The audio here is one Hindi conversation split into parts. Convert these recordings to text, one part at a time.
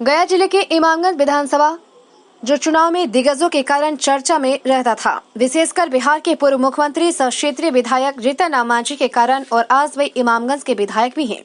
गया जिले के इमामगंज विधानसभा जो चुनाव में दिग्गजों के कारण चर्चा में रहता था, विशेषकर बिहार के पूर्व मुख्यमंत्री सह क्षेत्रीय विधायक जीतन राम मांझी के कारण, और आज वे इमामगंज के विधायक भी हैं।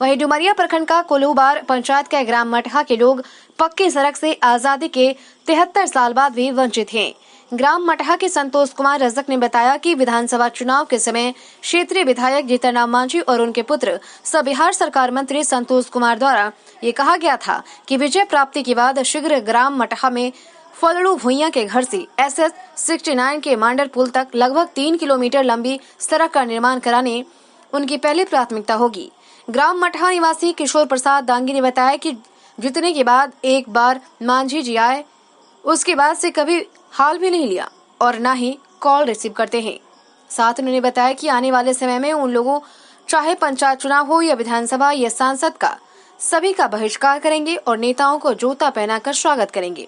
वहीं डुमरिया प्रखंड का कोल्हूबार पंचायत के ग्राम मटहा के लोग पक्की सड़क से आजादी के 73 साल बाद भी वंचित हैं। ग्राम मटहा के संतोष कुमार रजक ने बताया कि विधानसभा चुनाव के समय क्षेत्रीय विधायक जीतन राम मांझी और उनके पुत्र सह बिहार सरकार मंत्री संतोष कुमार द्वारा ये कहा गया था कि विजय प्राप्ति के बाद शीघ्र ग्राम मटहा में फलड़ू भुइयां के घर से SS 69 के मांडर पुल तक लगभग 3 किलोमीटर लंबी सड़क का निर्माण कराने उनकी पहली प्राथमिकता होगी। ग्राम मटहा निवासी किशोर प्रसाद दांगी ने बताया कि जीतने के बाद एक बार मांझी जी आए, उसके बाद से कभी हाल भी नहीं लिया और न ही कॉल रिसीव करते हैं। साथ उन्होंने बताया कि आने वाले समय में उन लोगों चाहे पंचायत चुनाव हो या विधानसभा या सांसद का, सभी का बहिष्कार करेंगे और नेताओं को जूता पहनाकर स्वागत करेंगे।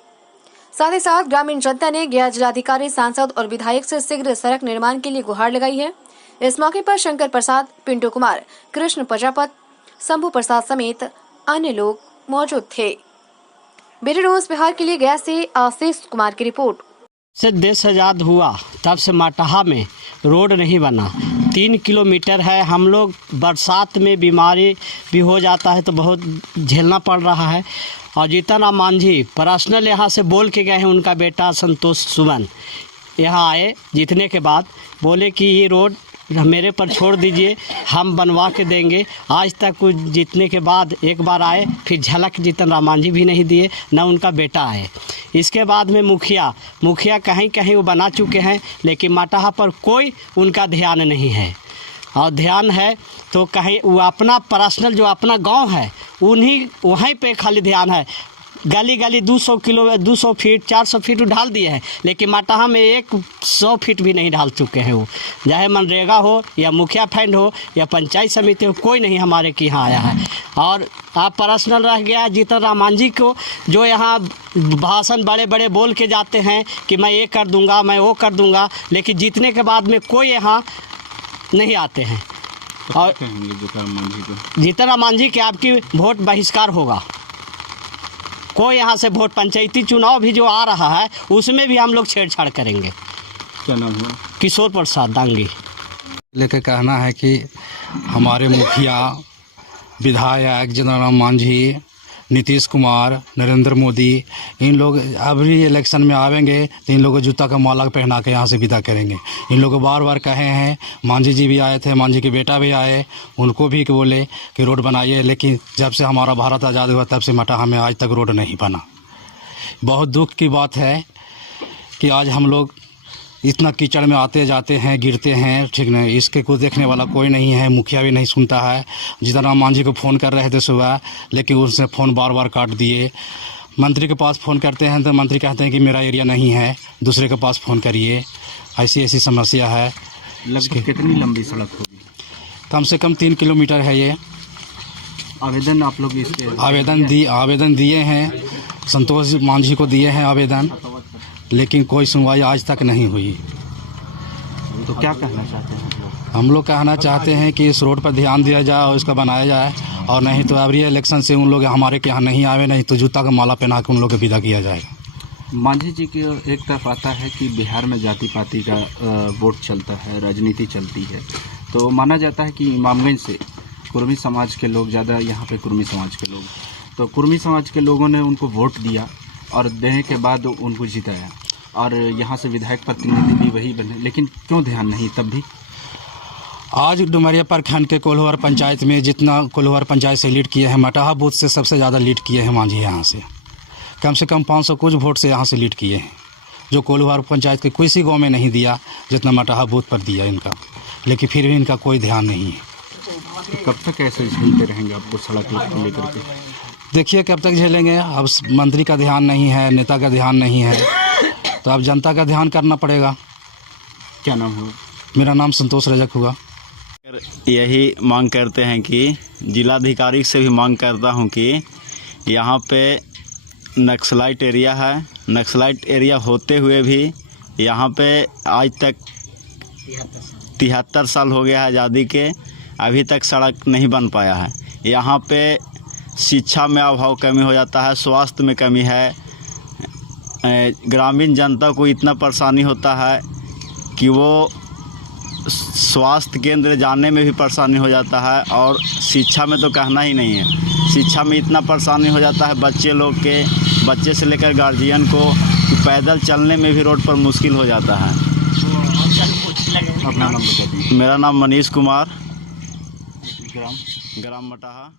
साथ ही साथ ग्रामीण जनता ने गया जिलाधिकारी, सांसद और विधायक से शीघ्र सड़क निर्माण के लिए गुहार लगाई है। इस मौके पर शंकर प्रसाद, पिंटू कुमार, कृष्ण प्रजापत, शंभू प्रसाद समेत अन्य लोग मौजूद थे। ब्यूरो न्यूज़ बिहार के लिए गया से आशीष कुमार की रिपोर्ट। से देश आज़ाद हुआ तब से मटहा में रोड नहीं बना। 3 किलोमीटर है। हम लोग बरसात में बीमारी भी हो जाता है तो बहुत झेलना पड़ रहा है। और जीतन राम मांझी पर्सनल यहाँ से बोल के गए हैं, उनका बेटा संतोष सुमन यहाँ आए जीतने के बाद, बोले कि ये रोड मेरे पर छोड़ दीजिए, हम बनवा के देंगे। आज तक कुछ जीतने के बाद एक बार आए, फिर झलक जीतन राम मांझी भी नहीं दिए, न उनका बेटा आए। इसके बाद में मुखिया कहीं कहीं वो बना चुके हैं, लेकिन मटहा पर कोई उनका ध्यान नहीं है। और ध्यान है तो कहीं वो अपना पर्सनल जो अपना गांव है वहीं पे खाली ध्यान है। गली गली 200 फीट 400 फीट ढाल दिए हैं, लेकिन मटहा में 100 फीट भी नहीं ढाल चुके हैं। वो चाहे मनरेगा हो या मुखिया फंड हो या पंचायत समिति हो, कोई नहीं हमारे के यहाँ आया है। और आप पर्सनल रह गया जीतन राम मांझी को, जो यहाँ भाषण बड़े बड़े बोल के जाते हैं कि मैं ये कर दूंगा, मैं वो कर दूंगा, लेकिन जीतने के बाद में कोई यहाँ नहीं आते हैं। और जीतन राम मांझी के आपकी वोट बहिष्कार होगा। कोई यहाँ से वोट, पंचायती चुनाव भी जो आ रहा है उसमें भी हम लोग छेड़छाड़ करेंगे। क्या नाम है? किशोर प्रसाद दांगी। लेकर कहना है कि हमारे मुखिया, विधायक जीतन राम मांझी, नीतीश कुमार, नरेंद्र मोदी, इन लोग अभी इलेक्शन में आवेंगे तो इन लोगों को जूता का माला पहना के यहाँ से विदा करेंगे। इन लोगों को बार बार कहे हैं, मांझी जी भी आए थे, मांझी के बेटा भी आए, उनको भी बोले कि रोड बनाइए, लेकिन जब से हमारा भारत आज़ाद हुआ तब से मटहा में आज तक रोड नहीं बना। बहुत दुख की बात है कि आज हम लोग इतना कीचड़ में आते जाते हैं, गिरते हैं, ठीक नहीं। इसके को देखने वाला कोई नहीं है, मुखिया भी नहीं सुनता है। जीतन राम मांझी को फ़ोन कर रहे थे सुबह, लेकिन उसने फ़ोन बार बार काट दिए। मंत्री के पास फ़ोन करते हैं तो मंत्री कहते हैं कि मेरा एरिया नहीं है, दूसरे के पास फ़ोन करिए। ऐसी समस्या है। लगभग कितनी लंबी सड़क होगी? कम से कम 3 किलोमीटर है ये। आवेदन आप लोग इसके आवेदन दिए हैं, संतोष मांझी को दिए हैं आवेदन, लेकिन कोई सुनवाई आज तक नहीं हुई। तो क्या कहना चाहते हैं हम लोग कहना चाहते हैं कि इस रोड पर ध्यान दिया जाए और इसका बनाया जाए, और नहीं तो अभी इलेक्शन से उन लोग हमारे के यहाँ नहीं आवे, नहीं तो जूता का माला पहना के उन लोग को विदा किया जाएगा। मांझी जी की एक तरफ आता है कि बिहार में जाति पाति का वोट चलता है, राजनीति चलती है, तो माना जाता है कि इमामगंज से कुर्मी समाज के लोग ज़्यादा, यहाँ पे कुर्मी समाज के लोग, तो कुर्मी समाज के लोगों ने उनको वोट दिया और देने के बाद उनको जिताया, और यहाँ से विधायक प्रतिनिधि भी वही बने, लेकिन क्यों ध्यान नहीं तब भी? आज डुमरिया प्रखंड के कोल्हूबार पंचायत में जितना कोल्हूबार पंचायत से लीड किए हैं, मटहा बूथ से सबसे ज़्यादा लीड किए हैं मांझी। यहाँ से कम 500 कुछ वोट से यहाँ से लीड किए हैं, जो कोल्हूबार पंचायत के किसी गाँव में नहीं दिया जितना मटहा बूथ पर दिया इनका, लेकिन फिर भी इनका कोई ध्यान नहीं है। तो कब तक ऐसे झेलते रहेंगे आपको सड़क को लेकर के? देखिए कब तक झेलेंगे। अब मंत्री का ध्यान नहीं है, नेता का ध्यान नहीं है, तो अब जनता का ध्यान करना पड़ेगा। क्या नाम है? मेरा नाम संतोष रजक हुआ। यही मांग करते हैं कि जिलाधिकारी से भी मांग करता हूं कि यहाँ पे नक्सलाइट एरिया है, नक्सलाइट एरिया होते हुए भी यहाँ पे आज तक 73 साल हो गया है आज़ादी के, अभी तक सड़क नहीं बन पाया है। यहाँ पे शिक्षा में अभाव कमी हो जाता है, स्वास्थ्य में कमी है। ग्रामीण जनता को इतना परेशानी होता है कि वो स्वास्थ्य केंद्र जाने में भी परेशानी हो जाता है, और शिक्षा में तो कहना ही नहीं है। शिक्षा में इतना परेशानी हो जाता है बच्चे से लेकर गार्जियन को कि पैदल चलने में भी रोड पर मुश्किल हो जाता है। अपना नाम बता दीजिए। मेरा नाम मनीष कुमार, ग्राम ग्राम मटाहा।